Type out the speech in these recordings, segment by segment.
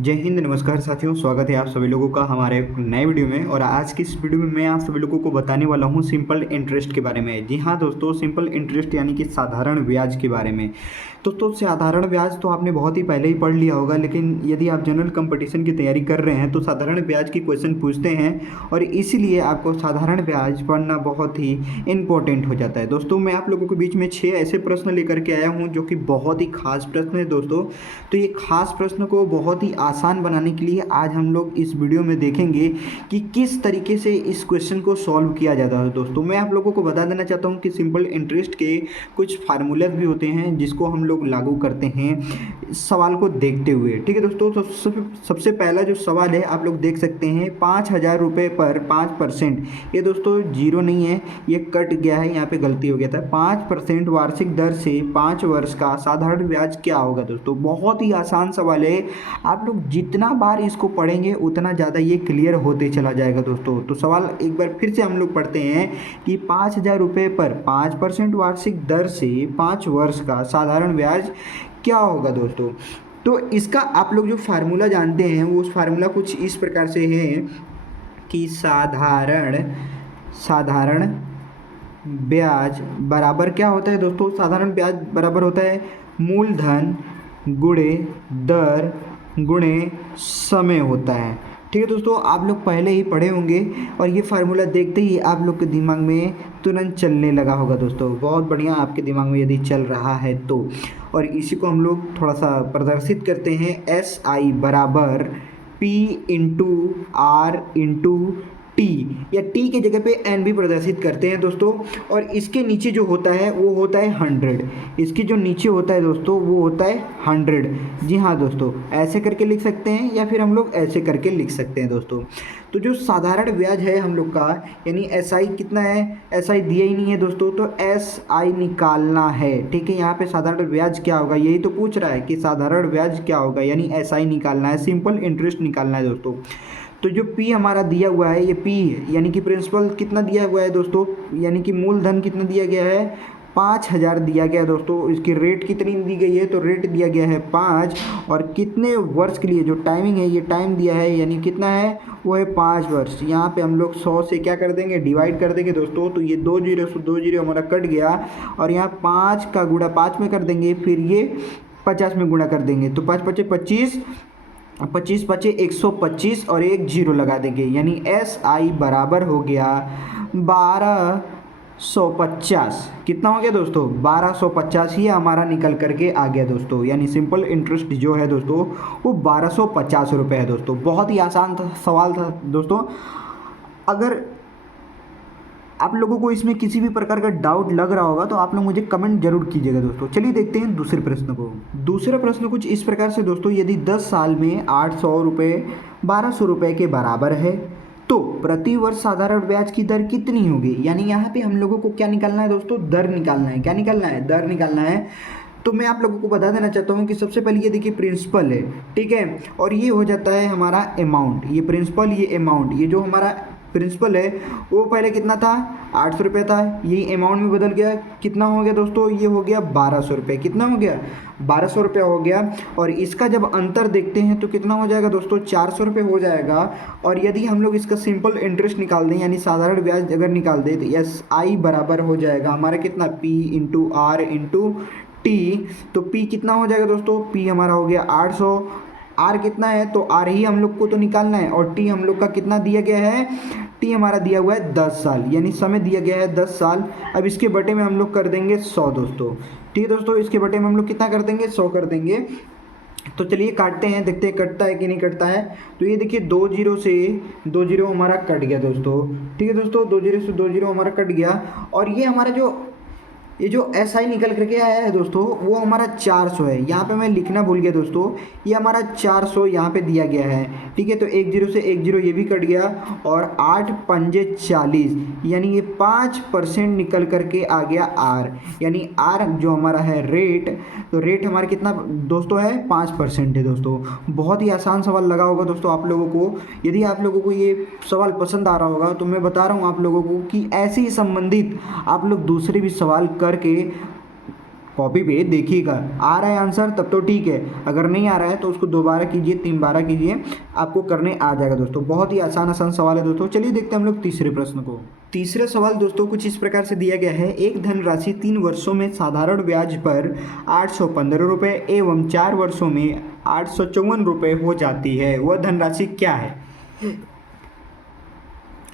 जय हिंद, नमस्कार साथियों। स्वागत है आप सभी लोगों का हमारे एक नए वीडियो में। और आज की इस वीडियो में मैं आप सभी लोगों को बताने वाला हूं सिंपल इंटरेस्ट के बारे में। जी हाँ दोस्तों, सिंपल इंटरेस्ट यानी कि साधारण ब्याज के बारे में। दोस्तों साधारण ब्याज तो आपने बहुत ही पहले ही पढ़ लिया होगा, लेकिन यदि आप जनरल कंपटीशन की तैयारी कर रहे हैं तो साधारण ब्याज की क्वेश्चन पूछते हैं और इसीलिए आपको साधारण ब्याज पढ़ना बहुत ही इंपॉर्टेंट हो जाता है। दोस्तों मैं आप लोगों के बीच में 6 ऐसे प्रश्न लेकर के आया हूँ जो कि बहुत ही खास प्रश्न है दोस्तों। तो ये खास प्रश्न को बहुत ही आसान बनाने के लिए आज हम लोग इस वीडियो में देखेंगे कि किस तरीके से इस क्वेश्चन को सॉल्व किया जाता है। दोस्तों मैं आप लोगों को बता देना चाहता हूँ कि सिंपल इंटरेस्ट के कुछ फार्मूलाज भी होते हैं जिसको हम लोग लागू करते हैं इस सवाल को देखते हुए। ठीक है दोस्तों, तो सबसे पहला जो सवाल है आप लोग देख सकते हैं 5,000 रुपये पर 5%। ये दोस्तों जीरो नहीं है, ये कट गया है, यहाँ पे गलती हो गया था। 5% वार्षिक दर से 5 वर्ष का साधारण ब्याज क्या होगा। दोस्तों बहुत ही आसान सवाल है, आप लोग जितना बार इसको पढ़ेंगे उतना ज़्यादा ये क्लियर होते चला जाएगा दोस्तों। तो सवाल एक बार फिर से हम लोग पढ़ते हैं कि 5,000 रुपये पर 5% वार्षिक दर से 5 वर्ष का साधारण ब्याज क्या होगा दोस्तों। तो इसका आप लोग जो फार्मूला जानते हैं वो उस फार्मूला कुछ इस प्रकार से है कि साधारण ब्याज बराबर क्या होता है दोस्तों। साधारण ब्याज बराबर होता है मूलधन गुणे दर गुणे समय होता है। ठीक है दोस्तों, आप लोग पहले ही पढ़े होंगे और ये फार्मूला देखते ही आप लोग के दिमाग में तुरंत चलने लगा होगा दोस्तों। बहुत बढ़िया, आपके दिमाग में यदि चल रहा है तो। और इसी को हम लोग थोड़ा सा प्रदर्शित करते हैं। SI बराबर P into R into T, या टी के जगह पे एन भी प्रदर्शित करते हैं दोस्तों। और इसके नीचे जो होता है वो होता है 100। इसके जो नीचे होता है दोस्तों वो होता है 100। जी हाँ दोस्तों, ऐसे करके लिख सकते हैं या फिर हम लोग ऐसे करके लिख सकते हैं दोस्तों। तो जो साधारण ब्याज है हम लोग का, यानी SI कितना है, SI दिया ही नहीं है दोस्तों, तो SI निकालना है। ठीक है, यहाँ पे साधारण ब्याज क्या होगा यही तो पूछ रहा है कि साधारण ब्याज क्या होगा, यानी SI निकालना है, सिंपल इंटरेस्ट निकालना है दोस्तों। तो जो P हमारा दिया हुआ है ये P यानी कि प्रिंसिपल कितना दिया हुआ है दोस्तों, यानी कि मूलधन कितना दिया गया है 5,000 दिया गया है दोस्तों। इसकी रेट कितनी दी गई है, तो रेट दिया गया है 5, और कितने वर्ष के लिए जो टाइमिंग है ये टाइम दिया है, यानी कितना है वो है 5 वर्ष। यहाँ पे हम लोग 100 से क्या कर देंगे, डिवाइड कर देंगे दोस्तों। तो ये 2 जीरो से 2 जीरो हमारा कट गया, और यहाँ 5 का गुणा 5 में कर देंगे, फिर ये 50 में गुणा कर देंगे। तो 5 पचे 25, 25 पचे 125 और एक जीरो लगा देंगे, यानी SI बराबर हो गया 1250। कितना हो गया दोस्तों, 1250 ही हमारा निकल करके आ गया दोस्तों। यानी सिंपल इंटरेस्ट जो है दोस्तों वो 1250 रुपये है दोस्तों। बहुत ही आसान सवाल था दोस्तों। अगर आप लोगों को इसमें किसी भी प्रकार का डाउट लग रहा होगा तो आप लोग मुझे कमेंट जरूर कीजिएगा दोस्तों। चलिए देखते हैं दूसरे प्रश्न को। दूसरा प्रश्न कुछ इस प्रकार से दोस्तों, यदि 10 साल में 800 रुपये 1200 रुपये के बराबर है तो प्रति वर्ष साधारण ब्याज की दर कितनी होगी। यानी यहाँ पे हम लोगों को क्या निकालना है दोस्तों, दर निकालना है। क्या निकालना है, दर निकालना है। तो मैं आप लोगों को बता देना चाहता हूँ कि सबसे पहले ये देखिए प्रिंसिपल है, ठीक है, और ये हो जाता है हमारा अमाउंट। ये प्रिंसिपल, ये अमाउंट, ये जो हमारा प्रिंसिपल है वो पहले कितना था 800 रुपये था, ये अमाउंट में बदल गया, कितना हो गया दोस्तों, ये हो गया 1200 रुपये। कितना हो गया, 1200 रुपये हो गया। और इसका जब अंतर देखते हैं तो कितना हो जाएगा दोस्तों, 400 रुपये हो जाएगा। और यदि हम लोग इसका सिंपल इंटरेस्ट निकाल दें, यानी साधारण ब्याज अगर निकाल दें, तो SI बराबर हो जाएगा हमारा कितना, P into R into T. तो P कितना हो जाएगा दोस्तों, P हमारा हो गया 800, आर कितना है, तो आर ही हम लोग को तो निकालना है, और टी हम लोग का कितना दिया गया है, टी हमारा दिया हुआ है 10 साल, यानी समय दिया गया है 10 साल। अब इसके बटे में हम लोग कर देंगे 100 दोस्तों। ठीक है दोस्तों, इसके बटे में हम लोग कितना कर देंगे, 100 कर देंगे। तो चलिए काटते हैं, देखते हैं कटता है कि नहीं कटता है। तो ये देखिए 2 जीरो से 2 जीरो हमारा कट गया दोस्तों। ठीक है दोस्तों, 2 जीरो से 2 जीरो हमारा कट गया, और ये हमारा ये जो SI निकल करके आया है दोस्तों वो हमारा 400 है। यहाँ पे मैं लिखना भूल गया दोस्तों, ये हमारा 400 यहाँ पे दिया गया है। ठीक है, तो 1 जीरो से 1 जीरो ये भी कट गया, और 8 पंजे 40, यानी ये 5% निकल करके आ गया R। यानी R जो हमारा है रेट, तो रेट हमारा कितना दोस्तों है, 5% है दोस्तों। बहुत ही आसान सवाल लगा होगा दोस्तों आप लोगों को। यदि आप लोगों को ये सवाल पसंद आ रहा होगा तो मैं बता रहा हूँ आप लोगों को कि ऐसे ही संबंधित आप लोग दूसरे भी सवाल करके कॉपी पे देखिएगा, आ रहा है आंसर तब तो ठीक है, अगर नहीं आ रहा है तो उसको दोबारा कीजिए, 3 बार कीजिए, आपको करने आ जाएगा दोस्तों। बहुत ही आसान आसान सवाल है दोस्तों। चलिए देखते हैं हम लोग तीसरे प्रश्न को। तीसरा सवाल दोस्तों कुछ इस प्रकार से दिया गया है, एक धनराशि 3 वर्षों में साधारण ब्याज पर 815 रुपये एवं 4 वर्षों में 854 रुपये हो जाती है, वह धनराशि क्या है?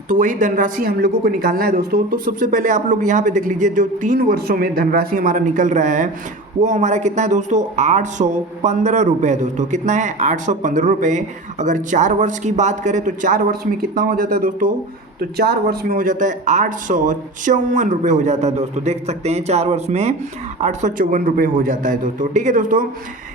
तो वही धनराशि हम लोगों को निकालना है दोस्तों। तो सबसे पहले आप लोग यहाँ पे देख लीजिए, जो 3 वर्षों में धनराशि हमारा निकल रहा है वो हमारा कितना है दोस्तों? 815 रुपये है दोस्तों। कितना है? 815 रुपये। अगर 4 वर्ष की बात करें तो 4 वर्ष में कितना हो जाता है दोस्तों? तो 4 वर्ष में हो जाता है 854 रुपये हो जाता है दोस्तों। देख सकते हैं 4 वर्ष में 854 रुपये हो जाता है दोस्तों। ठीक है दोस्तों,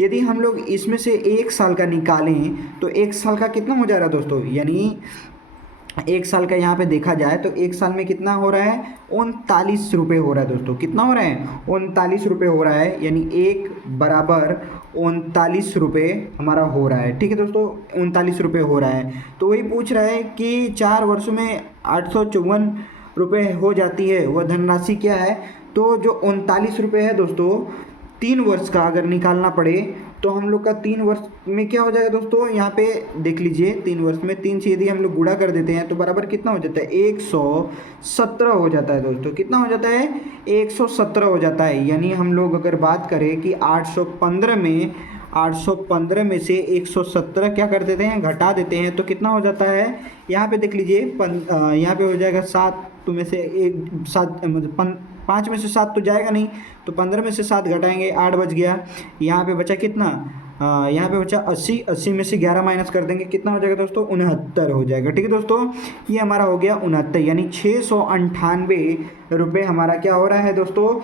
यदि हम लोग इसमें से 1 साल का निकालें तो 1 साल का कितना हो जा रहा है दोस्तों? यानी 1 साल का यहाँ पे देखा जाए तो 1 साल में कितना हो रहा है? 39 रुपये हो रहा है दोस्तों। कितना हो रहा है? 39 रुपये हो रहा है, यानी 1 बराबर 39 रुपये हमारा हो रहा है। ठीक है दोस्तों, 39 रुपये हो रहा है। तो वही पूछ रहा है कि 4 वर्षों में 854 रुपये हो जाती है, वह धनराशि क्या है? तो जो 39 रुपये है दोस्तों, 3 वर्ष का अगर निकालना पड़े तो हम लोग का 3 वर्ष में क्या हो जाएगा दोस्तों? यहाँ पे देख लीजिए, 3 वर्ष में 3 से यदि हम लोग गुणा कर देते हैं तो बराबर कितना हो जाता है? 117 हो जाता है दोस्तों। कितना हो जाता है? 117 हो जाता है। यानी हम लोग अगर बात करें कि 815 में से 117 क्या कर देते हैं? घटा देते हैं, तो कितना हो जाता है? यहाँ पे देख लीजिए, यहाँ पे हो जाएगा 7 में से 1 7 मतलब 5 में से 7 तो जाएगा नहीं, तो 15 में से 7 घटाएंगे, 8 बच गया। यहाँ पे बचा कितना? यहाँ पे बचा 80, 80 में से 11 माइनस कर देंगे, कितना हो जाएगा दोस्तों? 69 हो जाएगा। ठीक है दोस्तों, ये हमारा हो गया 69, यानी 698 रुपये हमारा क्या हो रहा है दोस्तों?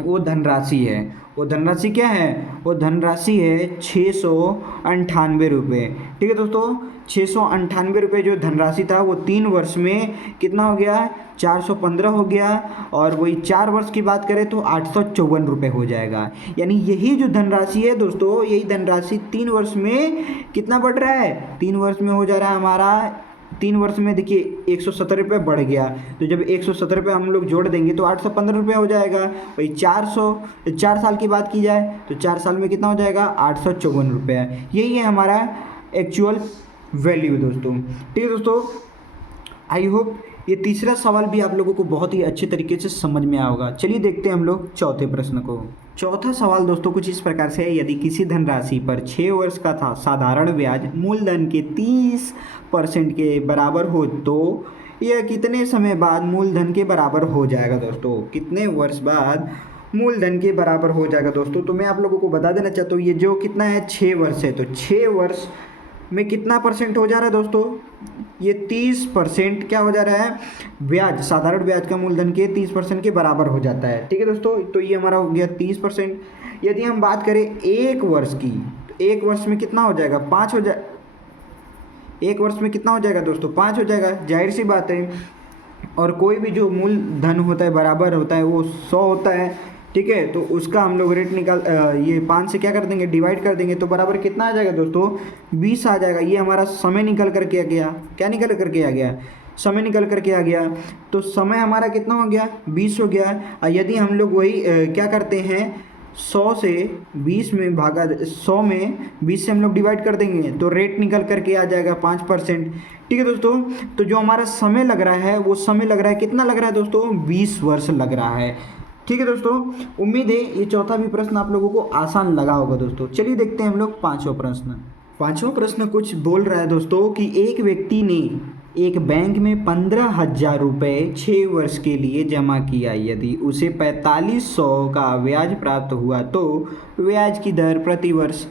वो धनराशि है। वो धनराशि क्या है? वो धनराशि है 698 रुपये। ठीक है दोस्तों, 698 रुपये जो धनराशि था वो 3 वर्ष में कितना हो गया? 415 हो गया। और वही 4 वर्ष की बात करें तो 854 रुपये हो जाएगा। यानी यही जो धनराशि है दोस्तों, यही धनराशि 3 वर्ष में कितना बढ़ रहा है? 3 वर्ष में हो जा रहा है हमारा, 3 वर्ष में देखिए 170 रुपये बढ़ गया। तो जब 170 रुपये हम लोग जोड़ देंगे तो 815 रुपये हो जाएगा। वही 4 साल की बात की जाए तो 4 साल में कितना हो जाएगा? 854 रुपये। यही है हमारा एक्चुअल वैल्यू दोस्तों। ठीक है दोस्तों, आई होप ये तीसरा सवाल भी आप लोगों को बहुत ही अच्छे तरीके से समझ में आया होगा। चलिए देखते हैं हम लोग चौथे प्रश्न को। चौथा सवाल दोस्तों कुछ इस प्रकार से है, यदि किसी धनराशि पर 6 वर्ष का था साधारण ब्याज मूलधन के 30% के बराबर हो तो यह कितने समय बाद मूलधन के बराबर हो जाएगा दोस्तों? कितने वर्ष बाद मूलधन के बराबर हो जाएगा दोस्तों? तो मैं आप लोगों को बता देना चाहता हूँ, ये जो कितना है 6 वर्ष है, तो 6 वर्ष में कितना परसेंट हो जा रहा है दोस्तों? ये 30% क्या हो जा रहा है? ब्याज, साधारण ब्याज का मूलधन के 30% के बराबर हो जाता है। ठीक है दोस्तों, तो ये हमारा हो गया 30%। यदि हम बात करें 1 वर्ष की, तो 1 वर्ष में कितना हो जाएगा? 5 हो जाए। 1 वर्ष में कितना हो जाएगा दोस्तों? 5 हो जाएगा, जाहिर सी बात है। और कोई भी जो मूलधन होता है बराबर होता है वो 100 होता है। ठीक है, तो उसका हम लोग रेट ये 5 से क्या कर देंगे? डिवाइड कर देंगे, तो बराबर कितना आ जाएगा दोस्तों? 20 आ जाएगा। ये हमारा समय निकल करके आ गया। क्या निकल करके आ गया? समय निकल करके आ गया। तो समय हमारा कितना हो गया? 20 हो गया। यदि हम लोग वही क्या करते हैं, 100 से 20 में भागा 100 में 20 से हम लोग डिवाइड कर देंगे तो रेट निकल करके आ जाएगा 5%। ठीक है दोस्तों, तो जो हमारा समय लग रहा है वो समय लग रहा है, कितना लग रहा है दोस्तों? 20 वर्ष लग रहा है। ठीक है दोस्तों, उम्मीद है ये चौथा भी प्रश्न आप लोगों को आसान लगा होगा दोस्तों। चलिए देखते हैं हम लोग पांचवा प्रश्न। पांचवा प्रश्न कुछ बोल रहा है दोस्तों कि एक व्यक्ति ने एक बैंक में 15,000 रुपये 6 वर्ष के लिए जमा किया, यदि उसे 4500 का ब्याज प्राप्त हुआ तो ब्याज की दर प्रति वर्ष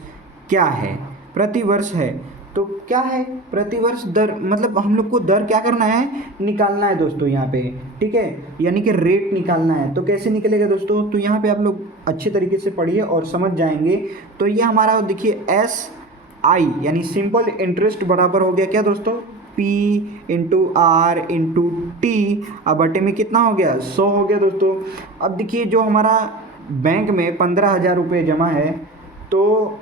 क्या है? प्रति वर्ष है तो क्या है? प्रति वर्ष दर, मतलब हम लोग को दर क्या करना है? निकालना है दोस्तों यहाँ पे। ठीक है, यानी कि रेट निकालना है। तो कैसे निकलेगा दोस्तों? तो यहाँ पे आप लोग अच्छे तरीके से पढ़िए और समझ जाएंगे। तो ये हमारा देखिए SI यानी सिंपल इंटरेस्ट बराबर हो गया क्या दोस्तों? P into R into T। अब बटे में कितना हो गया? 100 हो गया दोस्तों। अब देखिए जो हमारा बैंक में 15,000 रुपये जमा है, तो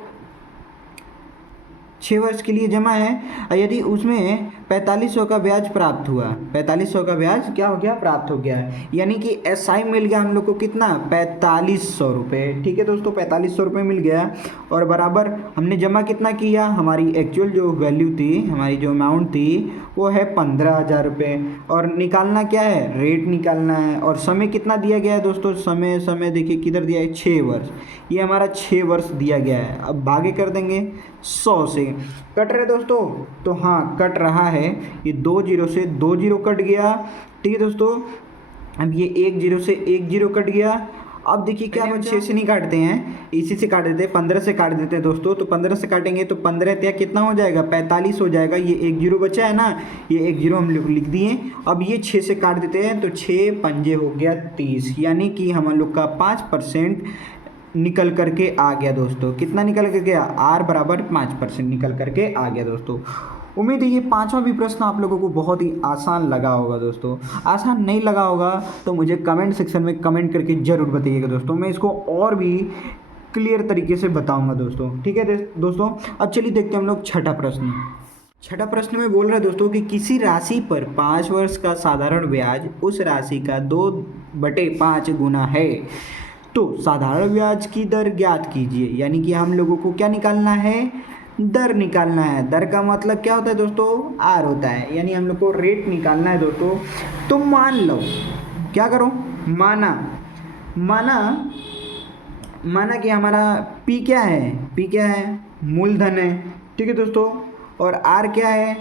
6 वर्ष के लिए जमा है, और यदि उसमें 4500 का ब्याज प्राप्त हुआ, 4500 का ब्याज क्या हो गया, प्राप्त हो गया, यानी कि एसआई मिल गया हम लोग को कितना, 4500 रुपये। ठीक है दोस्तों, 4500 रुपये मिल गया, और बराबर हमने जमा कितना किया, हमारी एक्चुअल जो वैल्यू थी, हमारी जो अमाउंट थी वो है 15,000 रुपये, और निकालना क्या है, रेट निकालना है, और समय कितना दिया गया है दोस्तों, समय देखिए किधर दिया है, 6 वर्ष, ये हमारा 6 वर्ष दिया गया है। अब भागे कर देंगे 100 से, कट रहे दोस्तों, तो हाँ कट रहा है, ये 2 जीरो से 2 जीरो कट गया। ठीक है दोस्तों, अब ये 1 जीरो से 1 जीरो कट गया। अब देखिए क्या हम 6 से नहीं काटते हैं, इसी से काट देते हैं, 15 से काट देते हैं दोस्तों, तो 15 से काटेंगे तो 15 त्या कितना हो जाएगा, 45 हो जाएगा। ये 1 जीरो बचा है ना, ये 1 जीरो हम लोग लिख दिए। अब ये 6 से काट देते हैं तो 6 पंजे हो गया 30, यानी कि हम लोग का 5% निकल करके आ गया दोस्तों। कितना निकल के गया, आर बराबर 5% निकल करके आ गया दोस्तों। उम्मीद है ये 5वां भी प्रश्न आप लोगों को बहुत ही आसान लगा होगा दोस्तों। आसान नहीं लगा होगा तो मुझे कमेंट सेक्शन में कमेंट करके ज़रूर बताइएगा दोस्तों, मैं इसको और भी क्लियर तरीके से बताऊंगा दोस्तों। ठीक है दोस्तों, अब चलिए देखते हैं हम लोग छठा प्रश्न। छठा प्रश्न में बोल रहा है दोस्तों कि किसी राशि पर 5 वर्ष का साधारण ब्याज उस राशि का 2/5 गुना है, तो साधारण ब्याज की दर ज्ञात कीजिए। यानी कि हम लोगों को क्या निकालना है, दर निकालना है। दर का मतलब क्या होता है दोस्तों, आर होता है, यानी हम लोग को रेट निकालना है दोस्तों। तो मान लो, क्या करो, माना कि हमारा पी क्या है, मूलधन है। ठीक है दोस्तों, और आर क्या है,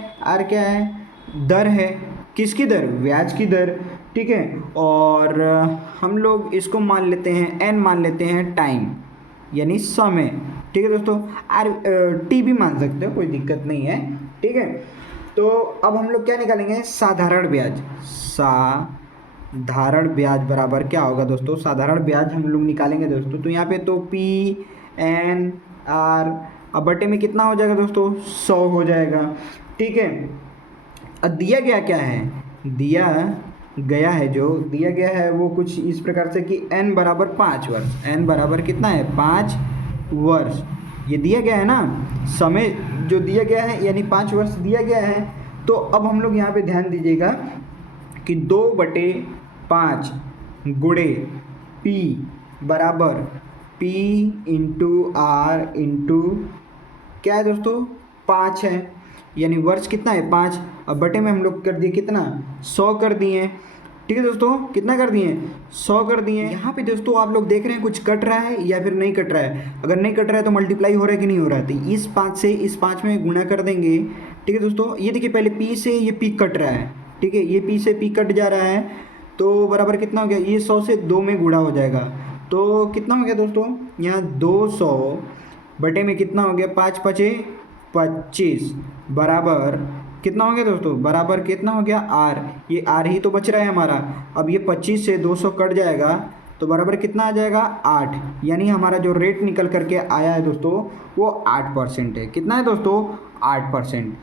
दर है, किसकी दर, ब्याज की दर। ठीक है, और हम लोग इसको मान लेते हैं, एन मान लेते हैं, टाइम यानी समय। ठीक है दोस्तों, टी भी मान सकते हो, कोई दिक्कत नहीं है। ठीक है, तो अब हम लोग क्या निकालेंगे, साधारण ब्याज बराबर क्या होगा दोस्तों, साधारण ब्याज हम लोग निकालेंगे दोस्तों। तो यहाँ पे तो पी एन आर, अब बटे में कितना हो जाएगा दोस्तों, 100 हो जाएगा। ठीक है, अब दिया गया क्या है, दिया गया है वो कुछ इस प्रकार से कि n बराबर 5 वर्ष, n बराबर कितना है, 5 वर्ष ये दिया गया है ना, समय जो दिया गया है यानी 5 वर्ष दिया गया है। तो अब हम लोग यहाँ पे ध्यान दीजिएगा कि 2/5 गुणे P बराबर P इंटू आर इंटू क्या है दोस्तों, 5 है, यानी वर्ष कितना है, 5। अब बटे में हम लोग कर दिए कितना, 100 कर दिए। ठीक है दोस्तों, कितना कर दिए, 100 कर दिए। यहाँ पे दोस्तों आप लोग देख रहे हैं कुछ कट रहा है या फिर नहीं कट रहा है। अगर नहीं कट रहा है तो मल्टीप्लाई हो रहा है कि नहीं हो रहा है, तो इस 5 से इस 5 में गुणा कर देंगे। ठीक है दोस्तों, ये देखिए पहले पी से ये पी कट रहा है, ठीक है, ये पी से पी कट जा रहा है, तो बराबर कितना हो गया, ये 100 से 2 में गुणा हो जाएगा, तो कितना हो गया दोस्तों, यहाँ 200 बटे में कितना हो गया, 5 5 25 बराबर कितना हो गया दोस्तों, बराबर कितना हो गया, आर, ये आर ही तो बच रहा है हमारा। अब ये 25 से 200 कट जाएगा तो बराबर कितना आ जाएगा, 8, यानी हमारा जो रेट निकल करके आया है दोस्तों वो 8% है। कितना है दोस्तों, 8%।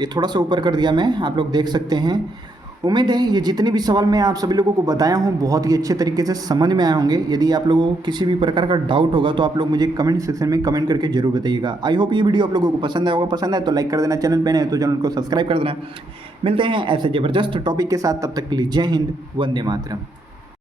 ये थोड़ा सा ऊपर कर दिया मैं, आप लोग देख सकते हैं। उम्मीद है ये जितने भी सवाल मैं आप सभी लोगों को बताया हूँ बहुत ही अच्छे तरीके से समझ में आए होंगे। यदि आप लोगों को किसी भी प्रकार का डाउट होगा तो आप लोग मुझे कमेंट सेक्शन में कमेंट करके जरूर बताइएगा। आई होप ये वीडियो आप लोगों को पसंद आया होगा, पसंद है तो लाइक कर देना, चैनल पे नए हैं तो चैनल को सब्सक्राइब कर देना। मिलते हैं ऐसे ज़बरदस्त टॉपिक के साथ, तब तक के लिए जय हिंद, वंदे मातरम।